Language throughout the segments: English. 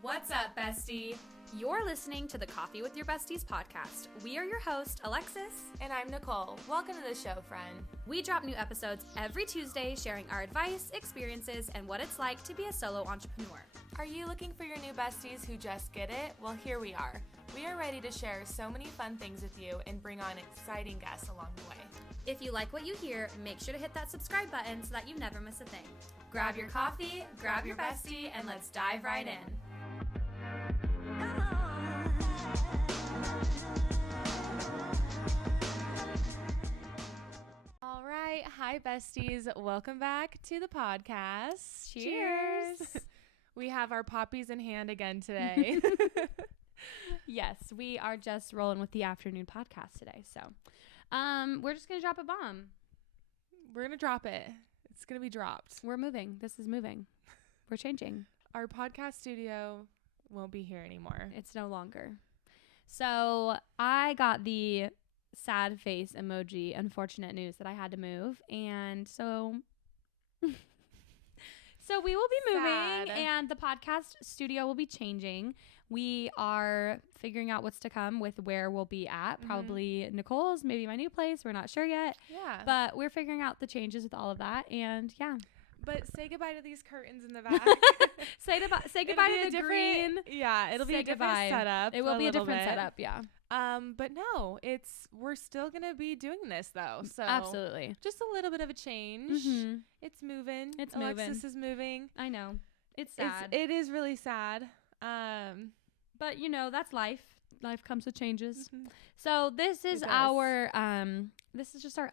What's up, bestie? You're listening to the Coffee with Your Besties podcast. We are your host, Alexis. And I'm Nicole. Welcome to the show, friend. We drop new episodes every Tuesday sharing our advice, experiences, and what it's like to be a solo entrepreneur. Are you looking for your new besties who just get it? Well, here we are. We are ready to share so many fun things with you and bring on exciting guests along the way. If you like what you hear, make sure to hit that subscribe button so that you never miss a thing. Grab your coffee, grab your bestie, and let's dive right in. All right. Hi, besties. Welcome back to the podcast. Cheers. We have our poppies in hand again today. Yes, we are just rolling with the afternoon podcast today. So we're just going to drop a bomb. We're going to drop it. It's going to be dropped. We're moving. This is moving. We're changing. Our podcast studio won't be here anymore. It's no longer. So I got the sad face emoji, unfortunate news that I had to move. And so we will be moving and the podcast studio will be changing. We are figuring out what's to come with where we'll be at. Probably Nicole's, maybe my new place. We're not sure yet. Yeah. But we're figuring out the changes with all of that. And yeah. But say goodbye to these curtains in the back. Say goodbye to the green. Yeah, it'll be a different setup. It will be a different setup, yeah. But no, we're still gonna be doing this though. So absolutely, just a little bit of a change. It's moving. Alexis is moving. I know. It's sad. It is really sad. But you know, that's life. Life comes with changes. So this is our this is just our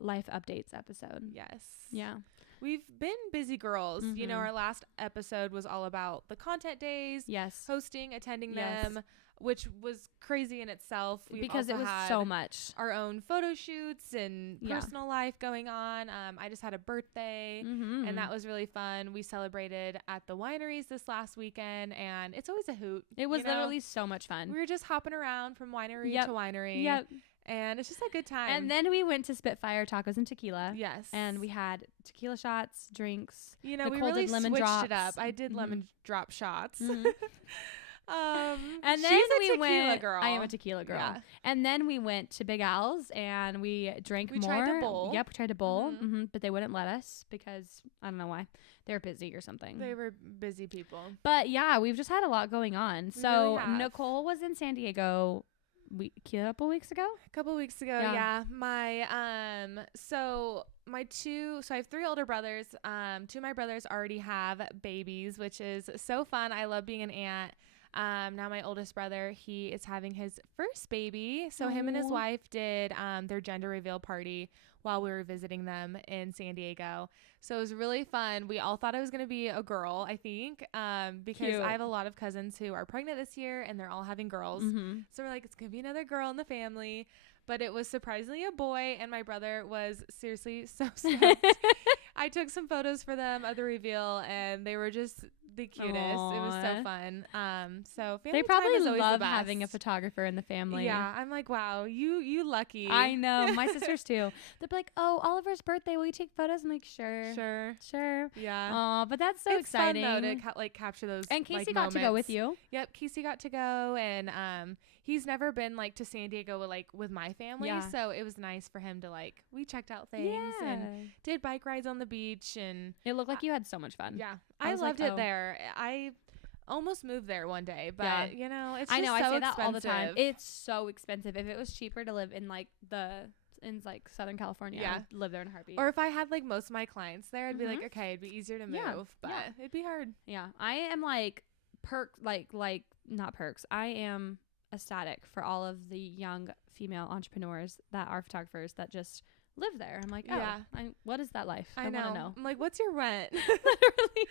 life updates episode. Yes. Yeah. We've been busy girls. You know, our last episode was all about the content days. Yes. Hosting, attending them, which was crazy in itself. Because it was so much. Our own photo shoots and personal life going on. I just had a birthday and that was really fun. We celebrated at the wineries this last weekend and it's always a hoot. It was literally so much fun. We were just hopping around from winery to winery. Yep. And it's just a good time. And then we went to Spitfire Tacos and Tequila. Yes. And we had tequila shots, drinks. You know, Nicole we really did lemon switched drops. it up. I did lemon drop shots. And then she's we a tequila girl. I am a tequila girl. Yeah. And then we went to Big Al's and we drank more. We tried to bowl. Yep, we tried to bowl. But they wouldn't let us because I don't know why. They're busy or something. They were busy people. But yeah, we've just had a lot going on. So Nicole was in San Diego a couple weeks ago. Yeah. My so I have 3 older brothers. 2 of my brothers already have babies, which is so fun. I love being an aunt. Now my oldest brother, he is having his first baby. So him and his wife did their gender reveal party while we were visiting them in San Diego. So it was really fun. We all thought it was going to be a girl, I think, because Cute. I have a lot of cousins who are pregnant this year and they're all having girls. So we're like, it's going to be another girl in the family. But it was surprisingly a boy, and my brother was seriously so stoked. I took some photos for them of the reveal, and they were just the cutest. Aww. It was so fun. So family they probably time is always love the best. having a photographer in the family. Yeah, I'm like, wow, you lucky. I know. My sisters too. They'd be like, "Oh, Oliver's birthday. Will you take photos?" I'm like, "Sure." Yeah. Oh, but that's so it's exciting. Fun, though, to capture those. And Casey got moments. to go with you. Yep, Casey got to go, and he's never been to San Diego with my family, so it was nice for him to we checked out things and did bike rides on the beach, and it looked like you had so much fun. Yeah, I loved it there. I almost moved there one day, but it's just I know so I say expensive. that all the time. It's so expensive. If it was cheaper to live in in Southern California, I'd live there in a heartbeat. Or if I had most of my clients there, I'd be like, okay, it'd be easier to move, but it'd be hard. Yeah, I am not perks. I am ecstatic for all of the young female entrepreneurs that are photographers that just live there. I'm like, what is that life? I want to know. I'm like, what's your rent? Literally.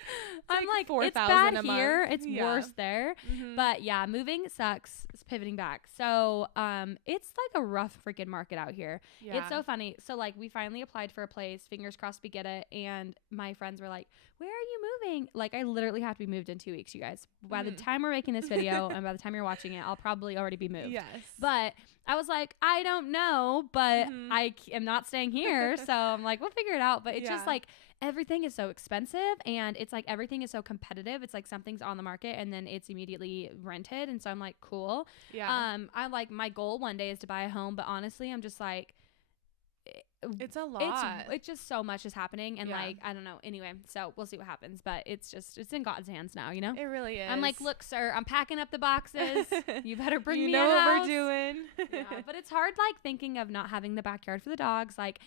I'm like, it's bad here. It's worse there. Mm-hmm. But yeah, moving sucks. It's pivoting back. So it's like a rough freaking market out here. Yeah. It's so funny. So like we finally applied for a place. Fingers crossed we get it. And my friends were like, where are you moving? Like I literally have to be moved in 2 weeks, you guys. By the time we're making this video and by the time you're watching it, I'll probably already be moved. Yes. But I was like, I don't know, but I am not staying here. So I'm like, we'll figure it out. But it's just like everything is so expensive, and it's like everything is so competitive. It's like something's on the market and then it's immediately rented, and so I'm like, cool. I like, my goal one day is to buy a home, but honestly I'm just like, it's a lot. It's just so much is happening, and like, I don't know. Anyway, so we'll see what happens, but it's in God's hands now, you know. It really is. I'm like, look, sir, I'm packing up the boxes. You better bring me a house. You know what we're doing. But it's hard, like, thinking of not having the backyard for the dogs. Like,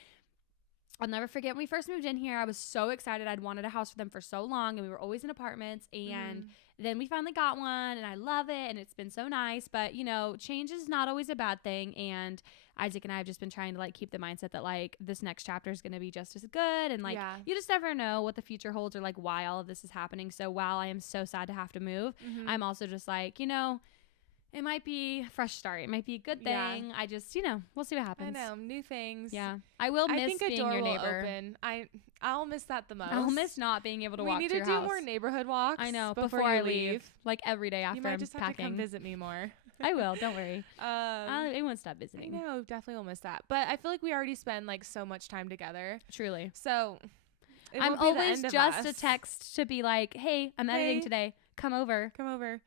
I'll never forget when we first moved in here, I was so excited. I'd wanted a house for them for so long, and we were always in apartments, and then we finally got one, and I love it, and it's been so nice. But, you know, change is not always a bad thing, and Isaac and I have just been trying to, like, keep the mindset that, like, this next chapter is going to be just as good, and, like, you just never know what the future holds or, like, why all of this is happening. So while I am so sad to have to move, I'm also just like, you know, it might be a fresh start. It might be a good thing. I just, you know, we'll see what happens. I know, new things. Yeah, I will miss being your neighbor. Open. I'll miss that the most. I'll miss not being able to walk to your house. We need to do more neighborhood walks. I know, before I leave, like every day after I'm packing. You might just have to come visit me more. I will. Don't worry. I won't stop visiting. I know, definitely will miss that. But I feel like we already spend like so much time together. Truly. So I'm always just a text to be like, hey, I'm editing today. Come over.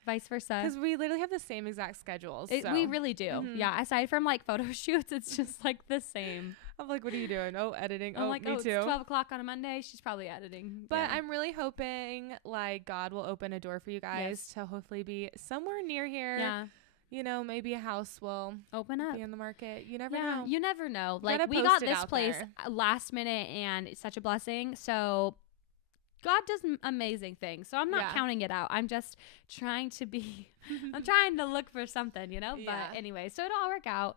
Vice versa. Because we literally have the same exact schedules. We really do. Yeah. Aside from like photo shoots, it's just like the same. I'm like, what are you doing? Oh, editing. I'm like, me too. It's 12 o'clock on a Monday. She's probably editing. But I'm really hoping like God will open a door for you guys to hopefully be somewhere near here. Yeah. You know, maybe a house will open up, be in the market. You never know. You never know. Like, we got this place last minute, and it's such a blessing. So God does amazing things. So I'm not counting it out. I'm just trying to be, I'm trying to look for something, you know? But anyway, so it'll all work out.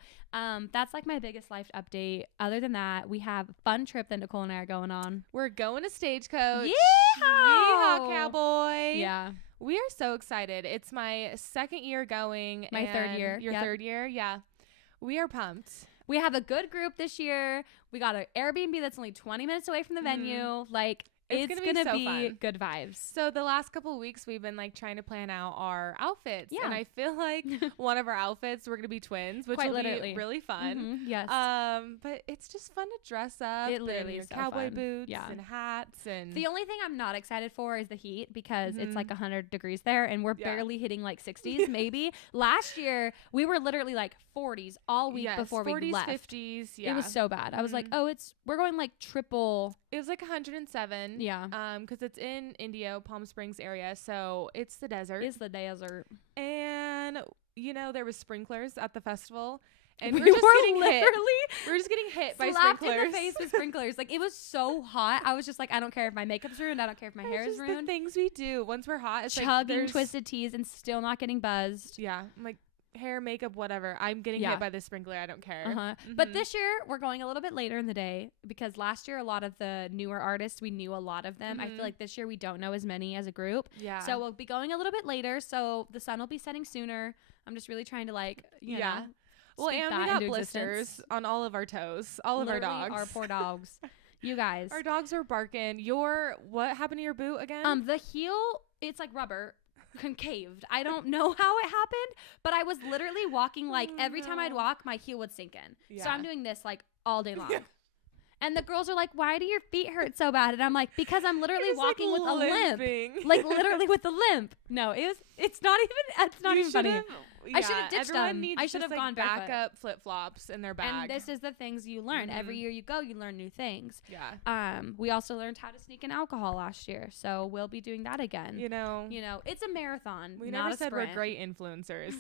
That's like my biggest life update. Other than that, we have a fun trip that Nicole and I are going on. We're going to Stagecoach. Yeehaw! Yeehaw, cowboy. Yeah. We are so excited. It's my second year going. My third year. Your third year? Yeah. We are pumped. We have a good group this year. We got an Airbnb that's only 20 minutes away from the venue. Like, it's gonna be good vibes. So the last couple of weeks we've been like trying to plan out our outfits, and I feel like one of our outfits we're gonna be twins, which will be really fun. Yes. But it's just fun to dress up. It literally is so cowboy boots and hats. And the only thing I'm not excited for is the heat, because it's like 100 degrees there, and we're barely hitting like 60s maybe. Last year we were literally like 40s all week before we left. 50s. It was so bad. I was like, we're going like triple. It was like 107. Yeah. Because it's in Indio, Palm Springs area, so it's the desert. And you know, there was sprinklers at the festival, and we were just getting hit by sprinklers. In the face with sprinklers. Like, it was so hot. I was just like, I don't care if my makeup's ruined. I don't care if my hair is ruined. The things we do once we're hot. It's chugging twisted teas and still not getting buzzed. Yeah. I'm like, hair, makeup, whatever. I'm getting hit by the sprinkler. I don't care. But this year we're going a little bit later in the day, because last year a lot of the newer artists, we knew a lot of them. I feel like this year we don't know as many as a group. Yeah. So we'll be going a little bit later, so the sun will be setting sooner. I'm just really trying to like, you know. Well, and we got blisters on all of our toes. All of our dogs. Our poor dogs. You guys. Our dogs are barking. What happened to your boot again? The heel, it's like rubber. Concaved. I don't know how it happened, but I was literally walking like every time I'd walk, my heel would sink in. So I'm doing this like all day long. And the girls are like, why do your feet hurt so bad? And I'm like, because I'm literally walking with a limp. Like, literally with a limp. No, it's not even funny. I should have ditched them. I should have gone backup flip-flops in their bag. And this is the things you learn. Every year you go, you learn new things. Yeah. We also learned how to sneak in alcohol last year, so we'll be doing that again. You know, it's a marathon. We not never a said sprint. we're great influencers.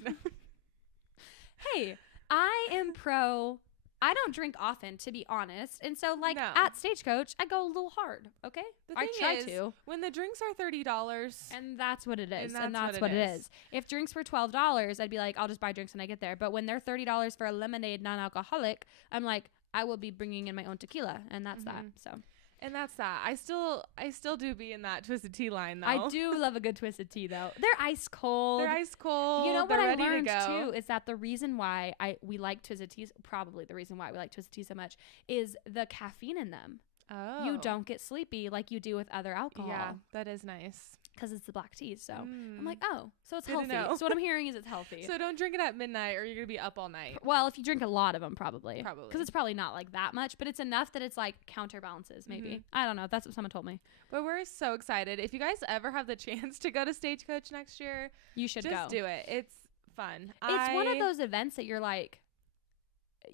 Hey, I am pro. I don't drink often, to be honest. And so, like, at Stagecoach, I go a little hard, okay? I try to. When the drinks are $30. And that's what it is. And that's what it is. If drinks were $12, I'd be like, I'll just buy drinks when I get there. But when they're $30 for a lemonade non-alcoholic, I'm like, I will be bringing in my own tequila. And that's that. So. And that's that. I still do be in that twisted tea line, though. I do love a good twisted tea, though. They're ice cold. You know what I learned too is that the reason why we like twisted teas, probably the reason why we like twisted tea so much, is the caffeine in them. Oh. You don't get sleepy like you do with other alcohol. Yeah, that is nice. because it's the black tea. So I'm like, oh, so it's Good to healthy. know. So what I'm hearing is it's healthy. So don't drink it at midnight or you're going to be up all night. Well, if you drink a lot of them, probably. Probably. Because it's probably not like that much, but it's enough that it's like counterbalances, maybe. I don't know. That's what someone told me. But we're so excited. If you guys ever have the chance to go to Stagecoach next year, you should just do it. It's fun. It's one of those events that you're like,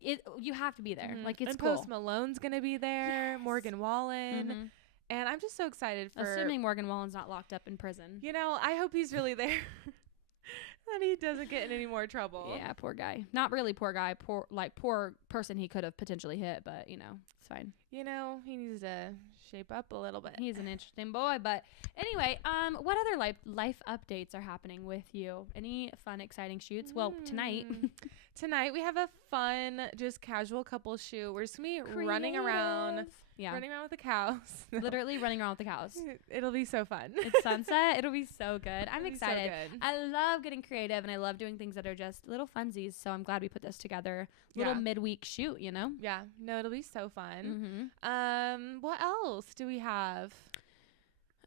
you have to be there. Like, it's and cool. Post Malone's going to be there. Yes. Morgan Wallen. And I'm just so excited for... Assuming Morgan Wallen's not locked up in prison. You know, I hope he's really there. That he doesn't get in any more trouble. Yeah, poor guy. Not really poor guy. Poor person he could have potentially hit, but, you know, it's fine. You know, he needs to shape up a little bit. He's an interesting boy. But anyway, what other life updates are happening with you? Any fun, exciting shoots? Well, tonight. Tonight we have a fun, just casual couple shoot. We're just going to be running around. Yeah. Running around with the cows. Literally running around with the cows. It'll be so fun. It's sunset. It'll be so good. I'm excited. So good. I love getting creative and I love doing things that are just little funsies. So I'm glad we put this together. Little midweek shoot, you know? Yeah. No, it'll be so fun. What else do we have?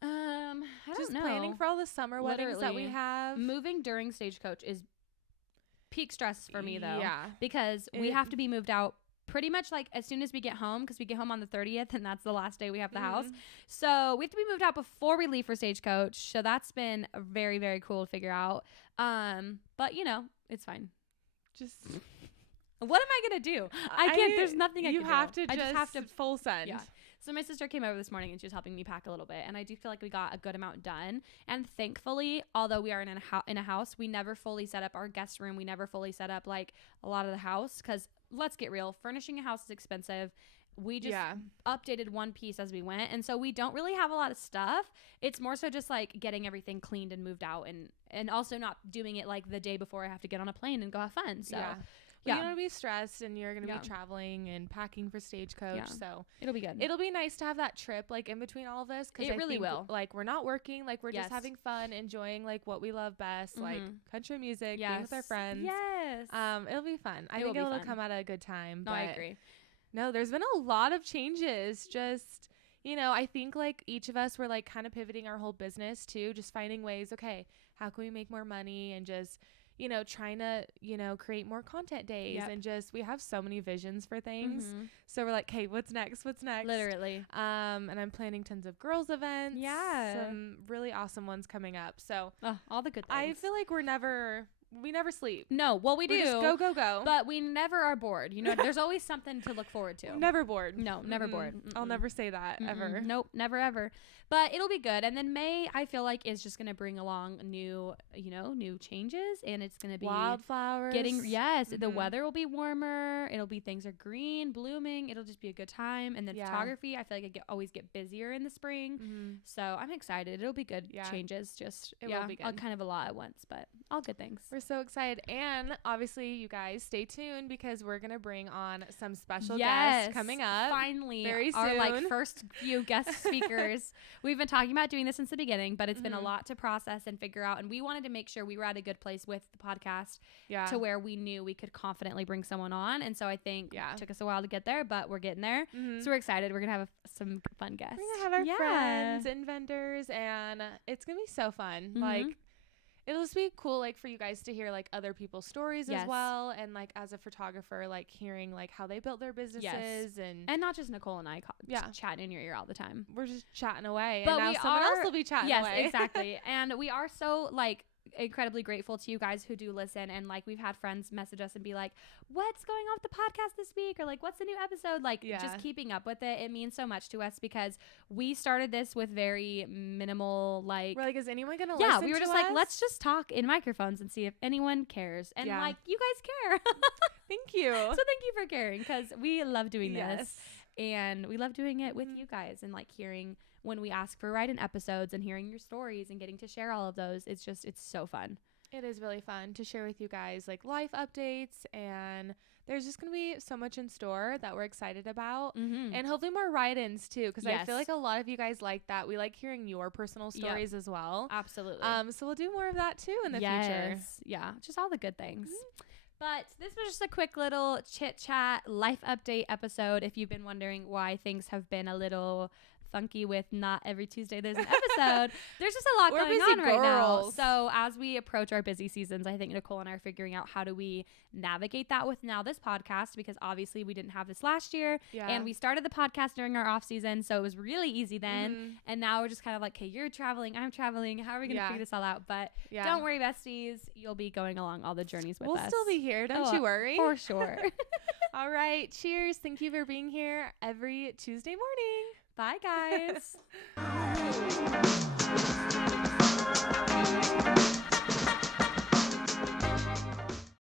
I just don't know. Planning for all the summer weddings that we have. Moving during Stagecoach is peak stress for me though. Yeah. Because we have to be moved out pretty much like as soon as we get home, because we get home on the 30th and that's the last day we have the house. So we have to be moved out before we leave for Stagecoach. So that's been very, very cool to figure out. But you know, it's fine. Just what am I gonna do? I can't. There's nothing I can do. I just have to full send. Yeah. So my sister came over this morning and she was helping me pack a little bit, and I do feel like we got a good amount done. And thankfully, although we are in a house, we never fully set up our guest room. We never fully set up like a lot of the house, because let's get real, furnishing a house is expensive. We just updated one piece as we went, and so we don't really have a lot of stuff. It's more so just like getting everything cleaned and moved out, and also not doing it like the day before I have to get on a plane and go have fun. So you don't want to be stressed, and you're going to be traveling and packing for Stagecoach. So it'll be good. It'll be nice to have that trip like in between all of this, because it really will. Like, we're not working, like we're just having fun, enjoying like what we love best, like country music, being with our friends. Yes. It'll be fun. I think it'll come at a good time. No, I agree. No, there's been a lot of changes. Just, you know, I think like each of us were like kind of pivoting our whole business too, just finding ways, okay, how can we make more money, and just, you know, trying to, you know, create more content days, and just, we have so many visions for things. So we're like, hey, what's next? Literally. And I'm planning tons of girls events. Yeah. Some really awesome ones coming up. So all the good things. I feel like we never sleep. No, well, we do. Just go. But we never are bored. You know, there's always something to look forward to. Never bored. No, never bored. I'll never say that ever. Nope, never ever. But it'll be good. And then May, I feel like, is just going to bring along new changes, and it's going to be wildflowers. The weather will be warmer. It'll be, things are green, blooming. It'll just be a good time. And then photography, I feel like always get busier in the spring. So I'm excited. It'll be good changes. It will be good. Kind of a lot at once, but all good things. We're so excited. And obviously, you guys stay tuned, because we're going to bring on some special guests coming up. Finally, very soon. Our like first few guest speakers. We've been talking about doing this since the beginning, but it's been a lot to process and figure out. And we wanted to make sure we were at a good place with the podcast to where we knew we could confidently bring someone on. And so I think it took us a while to get there, but we're getting there. So we're excited. We're going to have some fun guests. We're going to have our friends and vendors, and it's going to be so fun. Like, it'll just be cool, like, for you guys to hear like other people's stories as well, and like as a photographer, like hearing like how they built their businesses, and not just Nicole and I chatting in your ear all the time. We're just chatting away, but and now someone else will be chatting away. Yes, exactly. And we are so like incredibly grateful to you guys who do listen, and like we've had friends message us and be like, what's going on with the podcast this week, or like what's the new episode, like just keeping up with it means so much to us, because we started this with very minimal, like, we're like, is anyone gonna listen we were to just us? Like, let's just talk in microphones and see if anyone cares, and like, you guys care. Thank you. So thank you for caring, because we love doing this, and we love doing it with you guys, and like hearing when we ask for write-in episodes and hearing your stories and getting to share all of those. It's so fun. It is really fun to share with you guys like life updates, and there's just going to be so much in store that we're excited about, and hopefully more write-ins too, because I feel like a lot of you guys like that. We like hearing your personal stories as well. Absolutely. So we'll do more of that too in the future. Yeah, just all the good things. But this was just a quick little chit chat life update episode. If you've been wondering why things have been a little funky with not every Tuesday there's an episode. There's just a lot We're going busy on right now. girls. So as we approach our busy seasons, I think Nicole and I are figuring out how do we navigate that with now this podcast, because obviously we didn't have this last year, and we started the podcast during our off season, so it was really easy then. And now we're just kind of like, okay, you're traveling, I'm traveling, how are we gonna figure this all out? But don't worry, besties, you'll be going along all the journeys with us. We'll still be here, don't you worry. For sure. All right, cheers. Thank you for being here every Tuesday morning. Bye, guys.